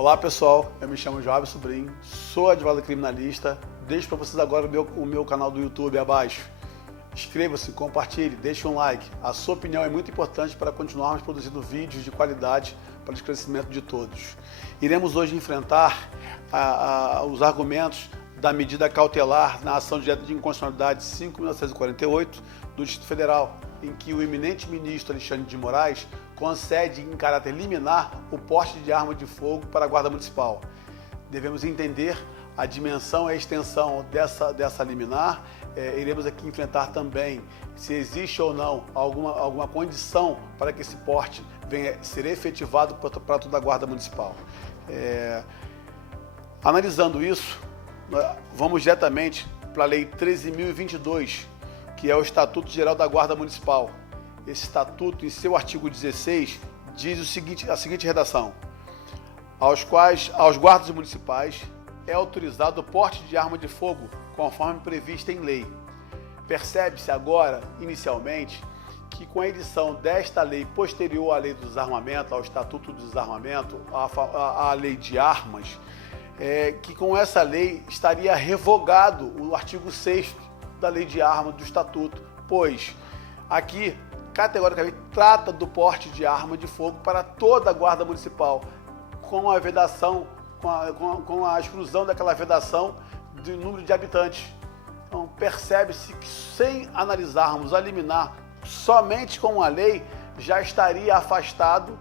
Olá pessoal, eu me chamo Joab Sobrinho, sou advogado criminalista. Deixo para vocês agora o meu canal do YouTube abaixo. Inscreva-se, compartilhe, deixe um like. A sua opinião é muito importante para continuarmos produzindo vídeos de qualidade para o esclarecimento de todos. Iremos hoje enfrentar os argumentos da medida cautelar na ação direta de inconstitucionalidade 5.948 do Distrito Federal, em que o eminente ministro Alexandre de Moraes concede em caráter liminar o porte de arma de fogo para a Guarda Municipal. Devemos entender a dimensão e a extensão dessa liminar. Iremos aqui enfrentar também se existe ou não alguma condição para que esse porte venha ser efetivado para toda a Guarda Municipal. Analisando isso, vamos diretamente para a Lei 13.022, que é o Estatuto Geral da Guarda Municipal. Esse estatuto, em seu artigo 16, diz a seguinte redação: aos guardas municipais é autorizado o porte de arma de fogo, conforme previsto em lei. Percebe-se agora, inicialmente, que com a edição desta lei posterior à Lei do Desarmamento, ao Estatuto do Desarmamento, à Lei de Armas, que com essa lei estaria revogado o artigo 6º da Lei de Armas do Estatuto, pois aqui, categoricamente, trata do porte de arma de fogo para toda a Guarda Municipal, com a vedação, com a exclusão daquela vedação do número de habitantes. Então, percebe-se que, sem analisarmos a liminar, somente com a lei, já estaria afastado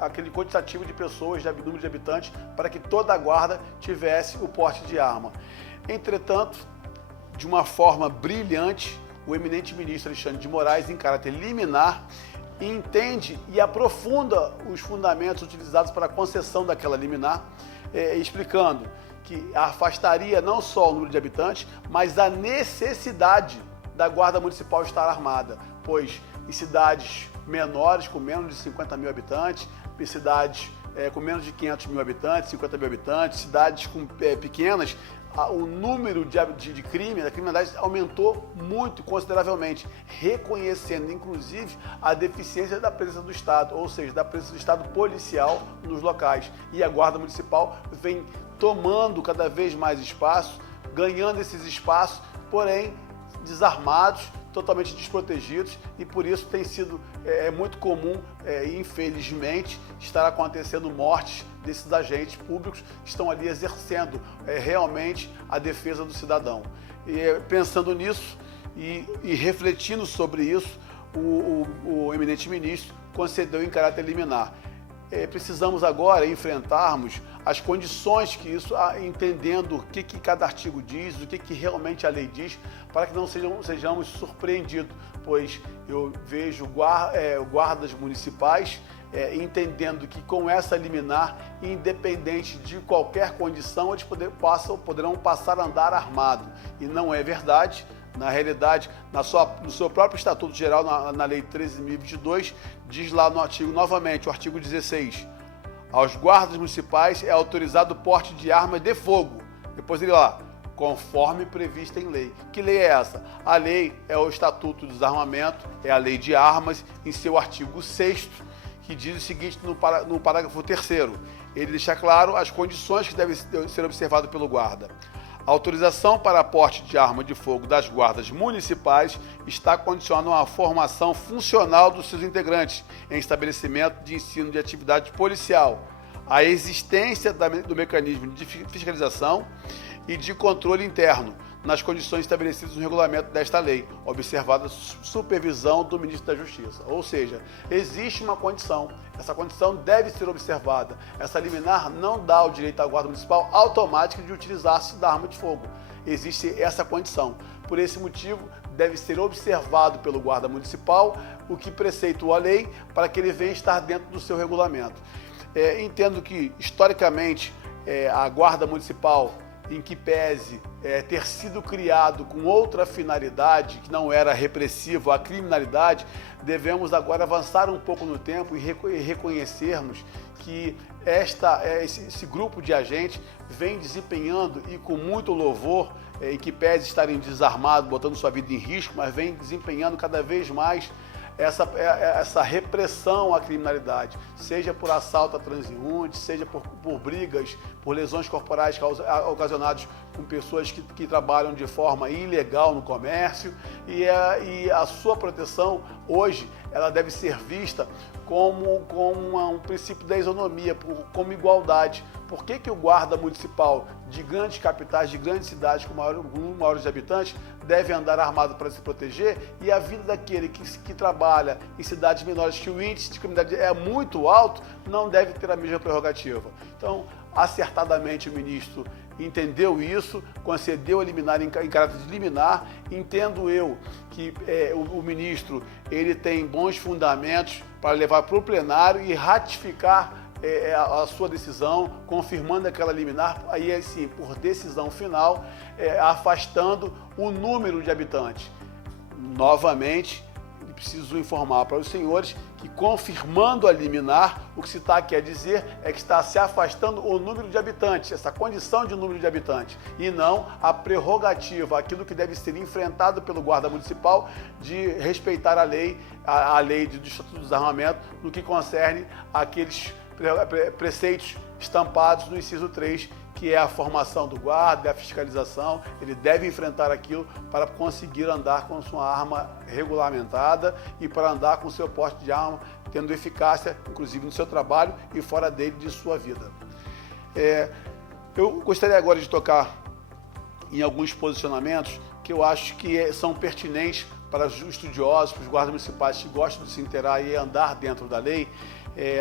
aquele quantitativo de pessoas, de número de habitantes, para que toda a guarda tivesse o porte de arma. Entretanto, de uma forma brilhante, o eminente ministro Alexandre de Moraes, em caráter liminar, entende e aprofunda os fundamentos utilizados para a concessão daquela liminar, explicando que afastaria não só o número de habitantes, mas a necessidade da Guarda Municipal estar armada, pois em cidades menores, com menos de 50 mil habitantes, em cidades com menos de 500 mil habitantes, 50 mil habitantes, cidades pequenas, o número de crime, da criminalidade aumentou muito, consideravelmente, reconhecendo, inclusive, a deficiência da presença do Estado, ou seja, da presença do Estado policial nos locais. E a Guarda Municipal vem tomando cada vez mais espaço, ganhando esses espaços, porém desarmados, totalmente desprotegidos, e por isso tem sido muito comum, infelizmente, estar acontecendo mortes desses agentes públicos que estão ali exercendo realmente a defesa do cidadão. E pensando nisso e refletindo sobre isso, o eminente ministro concedeu em caráter liminar. Precisamos agora enfrentarmos as condições que isso, entendendo o que cada artigo diz, o que realmente a lei diz, para que não sejamos surpreendidos, pois eu vejo guardas municipais entendendo que com essa liminar, independente de qualquer condição, eles poderão passar a andar armado. E não é verdade. Na realidade, no seu próprio Estatuto Geral, na Lei 13.022, diz lá no artigo, novamente, o artigo 16, aos guardas municipais é autorizado o porte de arma de fogo. Depois ele lá, conforme previsto em lei. Que lei é essa? A lei é o Estatuto do Desarmamento, é a Lei de Armas, em seu artigo 6º, que diz o seguinte no parágrafo 3º. Ele deixa claro as condições que devem ser observadas pelo guarda. A autorização para porte de arma de fogo das guardas municipais está condicionada a uma formação funcional dos seus integrantes em estabelecimento de ensino de atividade policial, a existência do mecanismo de fiscalização e de controle interno, nas condições estabelecidas no regulamento desta lei, observada a supervisão do ministro da Justiça. Ou seja, existe uma condição, essa condição deve ser observada. Essa liminar não dá o direito à Guarda Municipal automático de utilizar-se da arma de fogo. Existe essa condição. Por esse motivo, deve ser observado pelo Guarda Municipal o que preceitua a lei para que ele venha estar dentro do seu regulamento. Entendo que, historicamente, a Guarda Municipal, em que pese ter sido criado com outra finalidade, que não era repressivo à criminalidade, devemos agora avançar um pouco no tempo e reconhecermos que esse grupo de agentes vem desempenhando, e com muito louvor, em que pese estarem desarmados, botando sua vida em risco, mas vem desempenhando cada vez mais essa repressão à criminalidade, seja por assalto a transeunte, seja por brigas, por lesões corporais ocasionadas com pessoas que trabalham de forma ilegal no comércio, e a sua proteção hoje ela deve ser vista como um princípio da isonomia, como igualdade. Por que o guarda municipal de grandes capitais, de grandes cidades com maiores habitantes, deve andar armado para se proteger, e a vida daquele que trabalha em cidades menores, que o índice de criminalidade é muito alto, não deve ter a mesma prerrogativa? Então, acertadamente o ministro entendeu isso, concedeu a liminar em caráter de liminar. Entendo eu que o ministro ele tem bons fundamentos para levar para o plenário e ratificar a sua decisão, confirmando aquela liminar, aí sim, por decisão final, afastando o número de habitantes. Novamente, preciso informar para os senhores que, confirmando a liminar, o que se está aqui a dizer é que está se afastando o número de habitantes, essa condição de número de habitantes, e não a prerrogativa, aquilo que deve ser enfrentado pelo guarda municipal, de respeitar a lei do Estatuto do Desarmamento, no que concerne aqueles preceitos estampados no inciso 3, que é a formação do guarda, a fiscalização. Ele deve enfrentar aquilo para conseguir andar com sua arma regulamentada e para andar com seu porte de arma, tendo eficácia, inclusive no seu trabalho e fora dele, de sua vida. Eu gostaria agora de tocar em alguns posicionamentos que eu acho que são pertinentes para os estudiosos, para os guardas municipais que gostam de se inteirar e andar dentro da lei.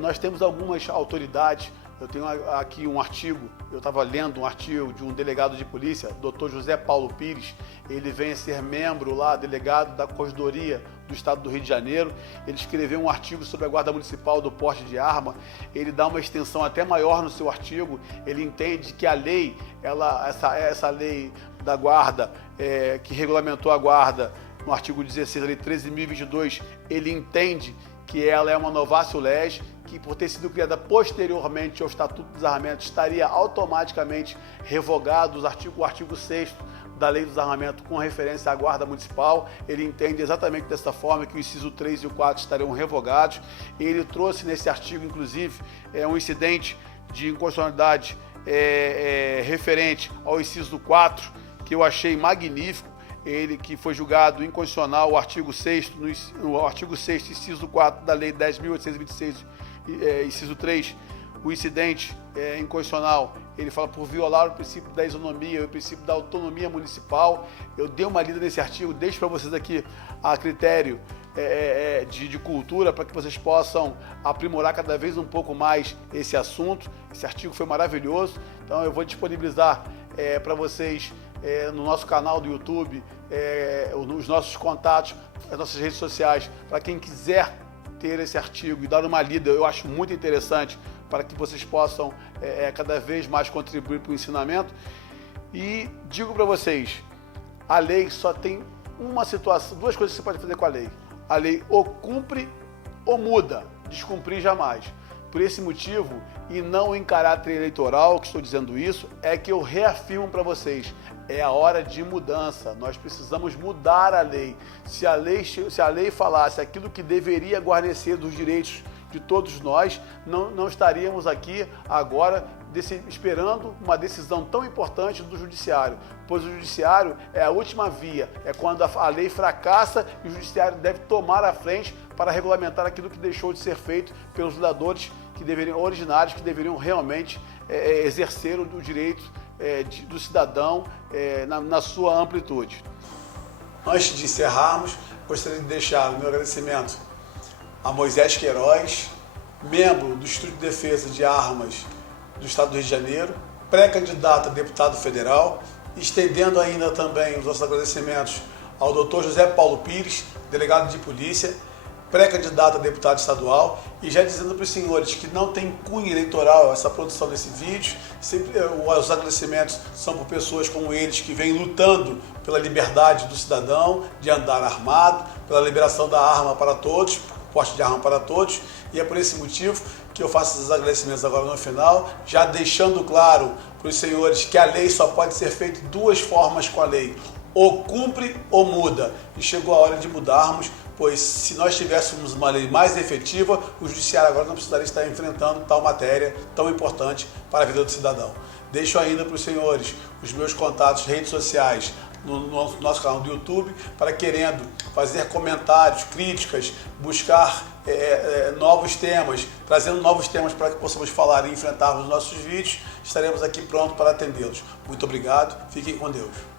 Nós temos algumas autoridades. Eu tenho aqui um artigo, eu estava lendo um artigo de um delegado de polícia, Dr. José Paulo Pires. Ele vem a ser membro lá, delegado da Corregedoria do Estado do Rio de Janeiro. Ele escreveu um artigo sobre a Guarda Municipal do porte de arma. Ele dá uma extensão até maior no seu artigo. Ele entende que a lei, essa lei da Guarda, que regulamentou a Guarda, no artigo 16, a lei 13.022, ele entende que ela é uma novatio legis, que por ter sido criada posteriormente ao Estatuto do Desarmamento, estaria automaticamente revogado o artigo 6º da Lei do Desarmamento com referência à Guarda Municipal. Ele entende exatamente dessa forma, que o inciso 3 e o 4 estariam revogados. Ele trouxe nesse artigo, inclusive, um incidente de inconstitucionalidade referente ao inciso 4, que eu achei magnífico. Ele que foi julgado inconstitucional, o artigo 6º, no artigo 6º, inciso 4 da Lei 10.826, inciso 3, o incidente inconstitucional, ele fala por violar o princípio da isonomia, o princípio da autonomia municipal. Eu dei uma lida nesse artigo, deixo para vocês aqui a critério de cultura, para que vocês possam aprimorar cada vez um pouco mais esse assunto. Esse artigo foi maravilhoso, então eu vou disponibilizar para vocês no nosso canal do YouTube, nos nossos contatos, as nossas redes sociais, para quem quiser ter esse artigo e dar uma lida. Eu acho muito interessante, para que vocês possam cada vez mais contribuir para o ensinamento. E digo para vocês, a lei só tem uma situação, duas coisas que você pode fazer com a lei. A lei ou cumpre ou muda, descumprir jamais. Por esse motivo, e não em caráter eleitoral que estou dizendo isso, é que eu reafirmo para vocês, é a hora de mudança. Nós precisamos mudar a lei. Se a lei falasse aquilo que deveria guarnecer dos direitos de todos nós, não estaríamos aqui agora esperando uma decisão tão importante do judiciário, pois o judiciário é a última via, é quando a lei fracassa e o judiciário deve tomar a frente para regulamentar aquilo que deixou de ser feito pelos legisladores originários, que deveriam realmente exercer o direito do cidadão na sua amplitude. Antes de encerrarmos, gostaria de deixar o meu agradecimento a Moisés Queiroz, membro do Instituto de Defesa de Armas do Estado do Rio de Janeiro, pré-candidato a deputado federal, estendendo ainda também os nossos agradecimentos ao Dr. José Paulo Pires, delegado de polícia, pré-candidato a deputado estadual, e já dizendo para os senhores que não tem cunho eleitoral essa produção desse vídeo. Sempre os agradecimentos são por pessoas como eles, que vêm lutando pela liberdade do cidadão de andar armado, pela liberação da arma para todos, porte de arma para todos, e é por esse motivo que eu faço esses agradecimentos agora no final, já deixando claro para os senhores que a lei só pode ser feita de duas formas com a lei: ou cumpre ou muda, e chegou a hora de mudarmos, pois se nós tivéssemos uma lei mais efetiva, o judiciário agora não precisaria estar enfrentando tal matéria tão importante para a vida do cidadão. Deixo ainda para os senhores os meus contatos, redes sociais, no nosso canal do YouTube, para querendo fazer comentários, críticas, buscar novos temas, trazendo novos temas para que possamos falar e enfrentarmos os nossos vídeos, estaremos aqui prontos para atendê-los. Muito obrigado, fiquem com Deus.